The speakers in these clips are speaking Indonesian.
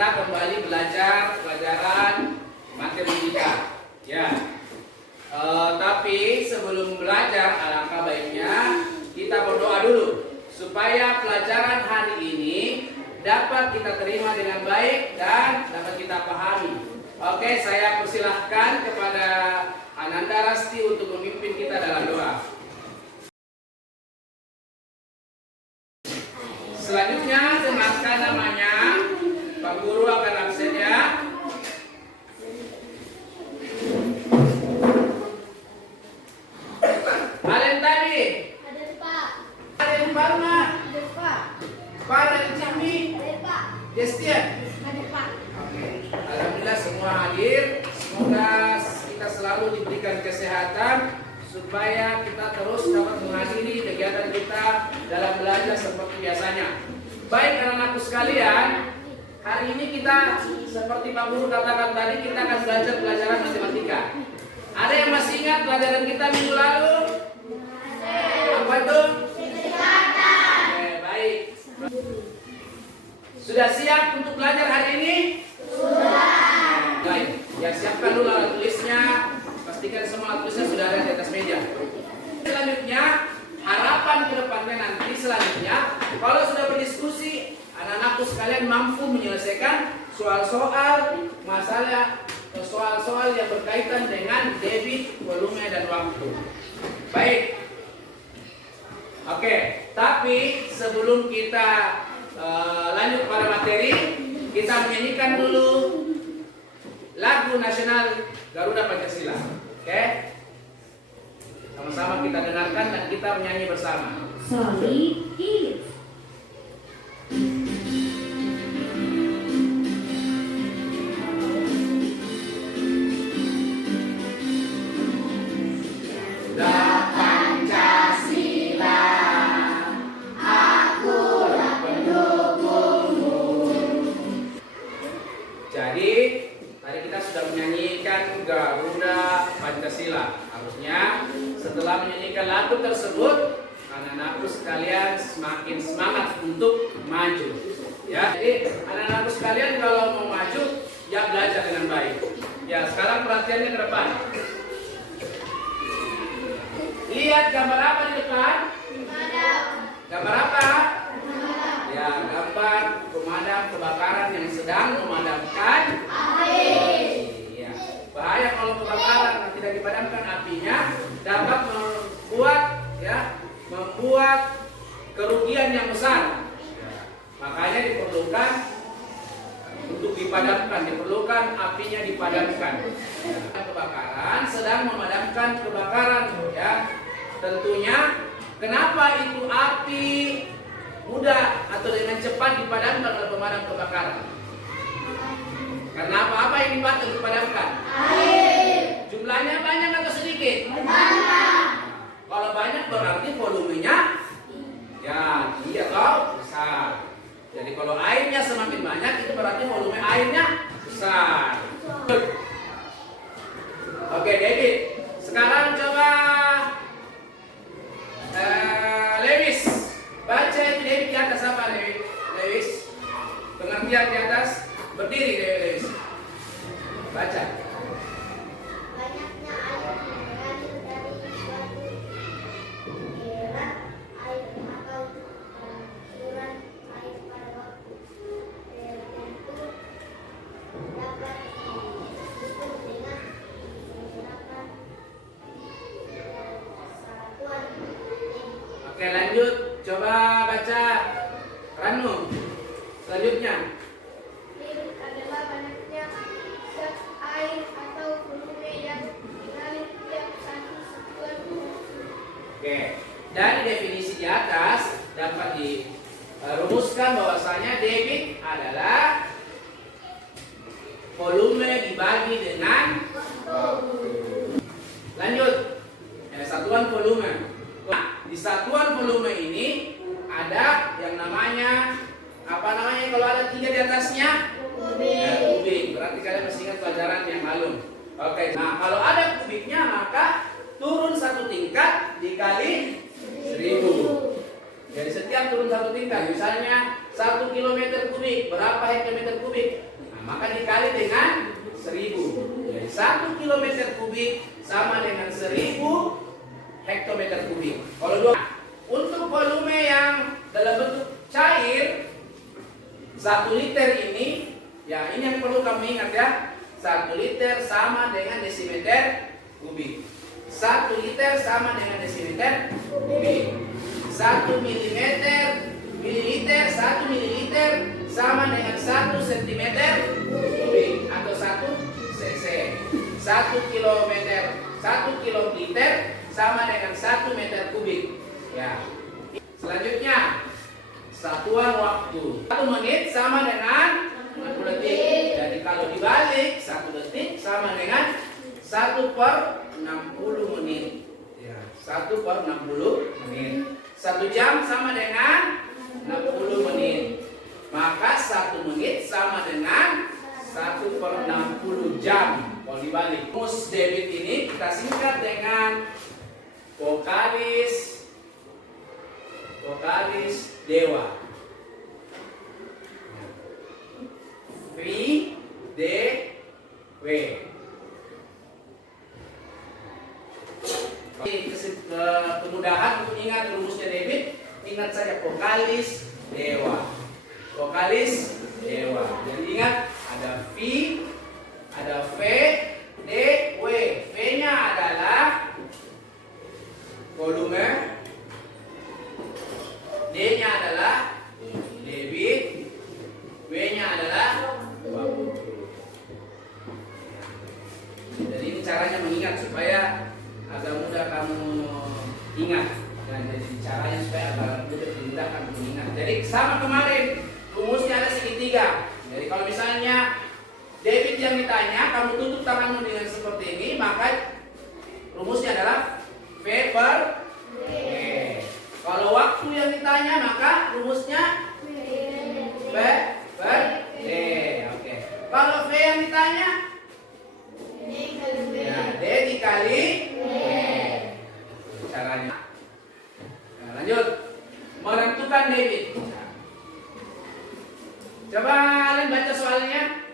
kita kembali belajar pelajaran matematika. Ya. Tapi sebelum belajar, alangkah baiknya kita berdoa dulu supaya pelajaran hari ini dapat kita terima dengan baik dan dapat kita pahami. Oke, saya persilahkan kepada Ananda Rasti untuk memimpin kita dalam doa. Selanjutnya dengarkan namanya, Pak Guru akan absen ya. Alen tadi. Ada Pak. Alen Parma. Ada Pak. Alen Cimi. Ada Pak. Destian. Ada Pak. Oke. Alhamdulillah semua hadir. Semoga kita selalu diberikan kesehatan supaya kita terus dapat menghadiri kegiatan kita dalam belajar seperti biasanya. Baik anak-anakku sekalian, hari ini kita seperti Pak Guru katakan tadi, kita akan belajar pelajaran matematika. Ada yang masih ingat pelajaran kita minggu lalu? Apa itu? Kesehatan. Baik. Sudah siap untuk belajar hari ini? Sudah. Baik. Ya, siapkan dulu alat tulisnya. Pastikan semua alat tulisnya sudah ada di atas meja. Selanjutnya, harapan ke depannya nanti selanjutnya, kalau sudah berdiskusi, anak-anakku sekalian mampu menyelesaikan soal-soal masalah, soal-soal yang berkaitan dengan debit, volume, dan waktu. Baik. Oke, tapi sebelum kita lanjut pada materi, kita menyanyikan dulu lagu nasional Garuda Pancasila. Oke? Sama-sama kita dengarkan dan kita menyanyi bersama. Solid Hits. Jadi, tadi kita sudah menyanyikan Garuda Pancasila. Harusnya setelah menyanyikan lagu tersebut, anak-anakku sekalian semakin semangat untuk maju. Ya, jadi anak-anakku sekalian kalau mau maju, ya belajar dengan baik. Ya, sekarang perhatiannya ke depan. Lihat gambar apa di depan? Gambar apa? Ya, gambar pemadam kebakaran yang sedang memadamkan api. Ya. Bahaya kalau kebakaran tidak dipadamkan apinya, dapat membuat kerugian yang besar. Ya. Makanya diperlukan untuk dipadamkan, diperlukan apinya dipadamkan. Ya. Kebakaran sedang memadamkan kebakaran, ya. Tentunya kenapa itu api mudah atau dengan cepat dipadamkan oleh pemadam kebakaran? Karena apa yang dipakai untuk dipadamkan? Air. Jumlahnya banyak atau sedikit? Banyak. Kalau banyak berarti volumenya ya tinggi atau besar. Jadi kalau airnya semakin banyak itu berarti volume airnya besar. Oke, David. Sekarang coba Lewis. Baca itu David di atas apa Lewis? Pengertian di atas. Berdiri Lewis. Baca. Banyaknya air mengalir dari suatu aliran air atau aliran air pada waktu tertentu dapat dihitung dengan menggunakan satuan. Oke, lanjut. Coba baca Ranu. Selanjutnya. Limit adalah banyaknya zat air atau volume yang mengalir tiap satu satuan. Oke. Dari definisi di atas dapat dirumuskan bahwasanya debit adalah volume dibagi dengan lanjut. Satuan volume. Nah, di satuan volume ini ada yang namanya apa namanya kalau ada 3 di atasnya? Kubik. Berarti kalian masih ingat pelajaran yang lalu. Oke. Nah, kalau ada kubiknya maka turun 1 tingkat dikali 1000. Jadi setiap turun 1 tingkat, misalnya 1 kilometer kubik berapa hektometer kubik? Nah, maka dikali dengan 1000. Jadi 1 kilometer kubik sama dengan 1000 hektometer kubik. Kalau dua, untuk volume yang dalam bentuk cair 1 liter ini, ya ini yang perlu kamu ingat ya. 1 liter sama dengan desimeter kubik. 1 liter sama dengan desimeter kubik. 1 mililiter sama dengan 1 sentimeter kubik atau 1 cc. 1 kiloliter sama dengan 1 meter kubik. Ya. Selanjutnya satuan waktu. 1 menit sama dengan 60 detik. Jadi kalau dibalik 1 detik sama dengan 1 per 60 menit. Ya, 1 per 60 menit. 1 jam sama dengan 60 menit. Maka 1 menit sama dengan 1 per 60 jam. Kalau dibalik, rumus debit ini kita singkat dengan vokalis dewa. V D W. Kemudahan untuk ingat rumusnya debit, ingat saja vokalis dewa. Vokalis dewa. Jadi ingat ada V, ada V, D, W. V-nya adalah volume, D-nya adalah debit, W-nya adalah waktu. Jadi ini caranya mengingat supaya agak mudah kamu ingat. Dan jadi caranya supaya agak mudah dimudahkan untuk ingat. Jadi sama kemarin rumusnya ada segitiga. Jadi kalau misalnya debit yang ditanya, kamu tutup tanganmu dengan seperti ini, maka rumusnya adalah V per W. Kalau waktu yang ditanya, maka rumusnya V per D. Oke. Kalau V yang ditanya, ya, D dikali W. Caranya. Nah, lanjut. Menentukan debit. Coba kalian baca soalnya.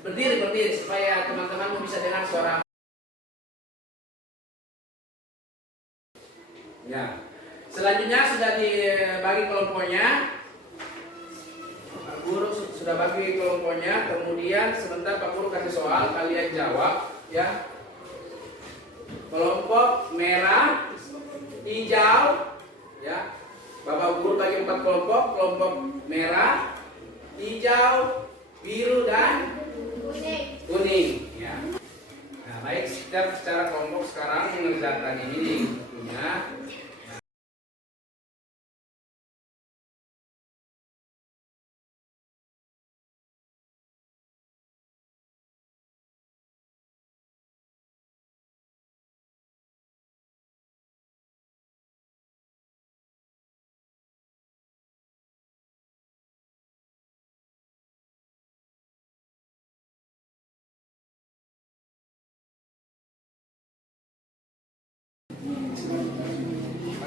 Berdiri supaya teman-teman bisa dengar suara. Ya. Selanjutnya sudah dibagi kelompoknya. Pak Guru sudah bagi kelompoknya. Kemudian sebentar Pak Guru kasih soal, kalian jawab ya. Kelompok merah, hijau, ya. Bapak Guru bagi 4 kelompok. Kelompok merah, hijau, biru dan kuning. Ya. Nah, baik, kita secara kelompok sekarang mengerjakan ini tentunya.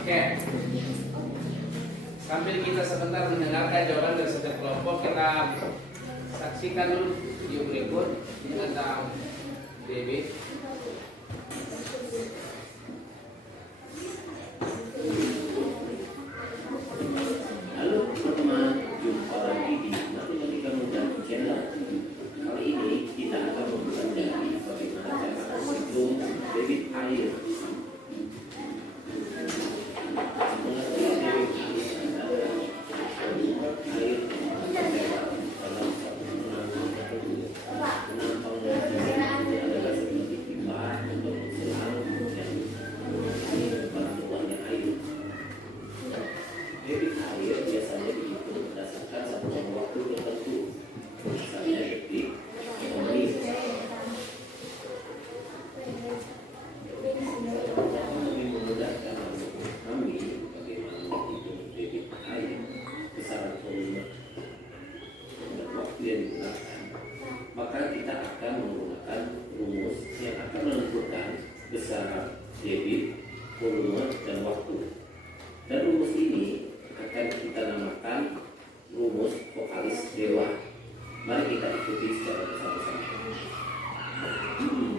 Oke. Sambil kita sebentar mendengarkan jawaban dari setiap kelompok, kita saksikan dulu video berikut ini tentang debit. Halo teman-teman, jumpa lagi di Matematika Mudah Channel. Kali ini kita akan mempelajari bagaimana cara menghitung debit air. debit secara bersama-sama.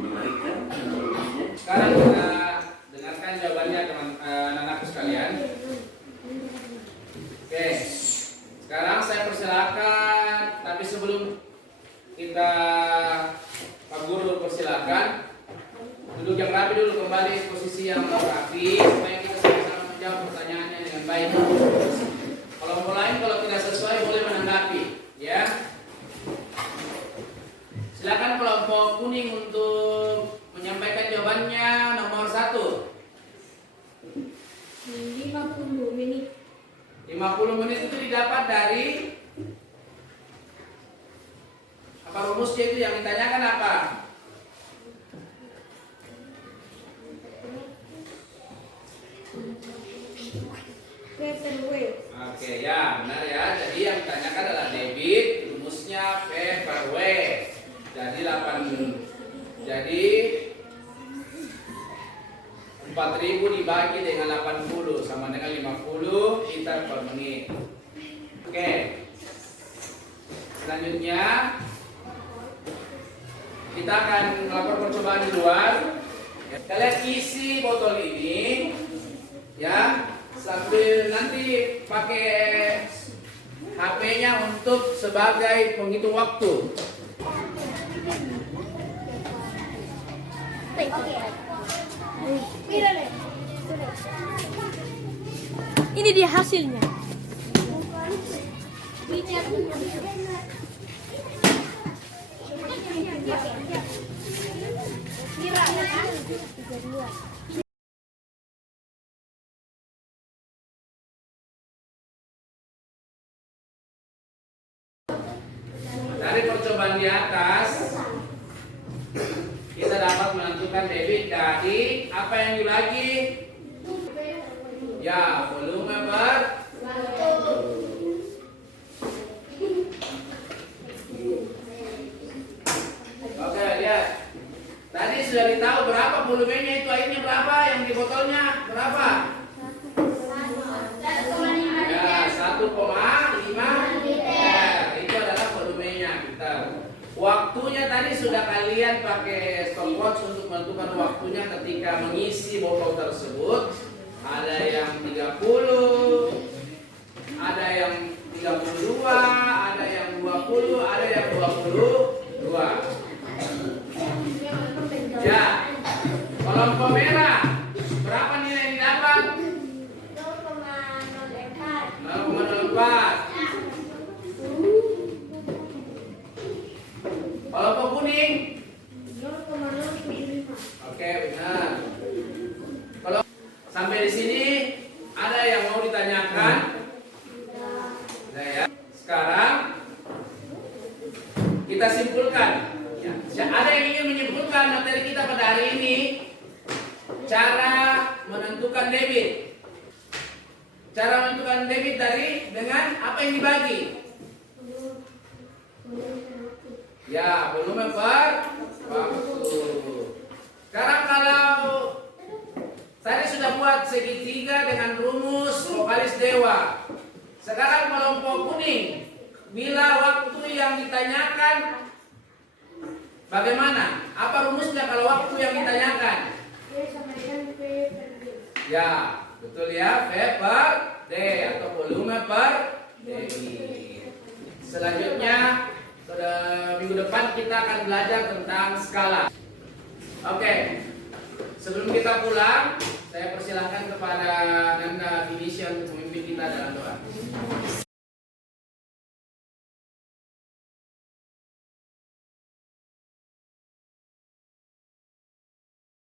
Menarik kan rumusnya? Sekarang kita dengarkan jawabannya teman anak-anakku sekalian. Oke, sekarang saya persilakan, tapi sebelum kita Pak Guru persilakan duduk yang rapi dulu, kembali posisi yang rapi supaya kita sama-sama menjawab pertanyaannya dengan baik. Kelompok lain kalau tidak sesuai boleh menanggapi, ya. Silakan kelompok kuning untuk menyampaikan jawabannya nomor 1. 50 menit. 50 menit itu didapat dari apa rumusnya itu yang ditanyakan apa? Oke, ya benar ya. Jadi yang ditanyakan adalah debit, rumusnya V per W. Jadi 4.000 dibagi dengan 80 sama dengan 50 liter per menit. Oke. Selanjutnya kita akan melakukan percobaan di luar. Kalian isi botol ini ya, sambil nanti pakai HP-nya untuk sebagai penghitung waktu. Ini dia hasilnya. Dari percobaan di atas kita dapat menentukan debit dari apa yang dibagi? Ya, volume per Oke, lihat. Tadi sudah ditahu berapa volumenya, itu airnya berapa, yang di botolnya berapa? Ya, 1,5 liter. Itu adalah volumenya kita. Waktunya tadi sudah kalian pakai stopwatch untuk menentukan waktunya ketika mengisi botol tersebut. Ada yang 30, ada yang 32, ada yang 20, ada yang 22. Ya, kelompok merah berapa nilai yang didapat? 0,04. Kelompok kuning? Oke, benar. Kalau sampai di sini ada yang mau ditanyakan? Nah, ya. Sekarang kita simpulkan. Ya. Ada yang ingin menyimpulkan materi kita pada hari ini? Cara menentukan debit. Cara menentukan debit dengan apa yang dibagi? Ya, volume per waktu. Sekarang kalau tadi sudah buat segitiga dengan rumus vokalis dewa. Sekarang kelompok kuning, bila waktu yang ditanyakan bagaimana? Apa rumusnya kalau waktu yang ditanyakan? Ya, betul ya, V per D atau volume per debit. Selanjutnya minggu depan kita akan belajar tentang skala. Oke, sebelum kita pulang, saya persilahkan kepada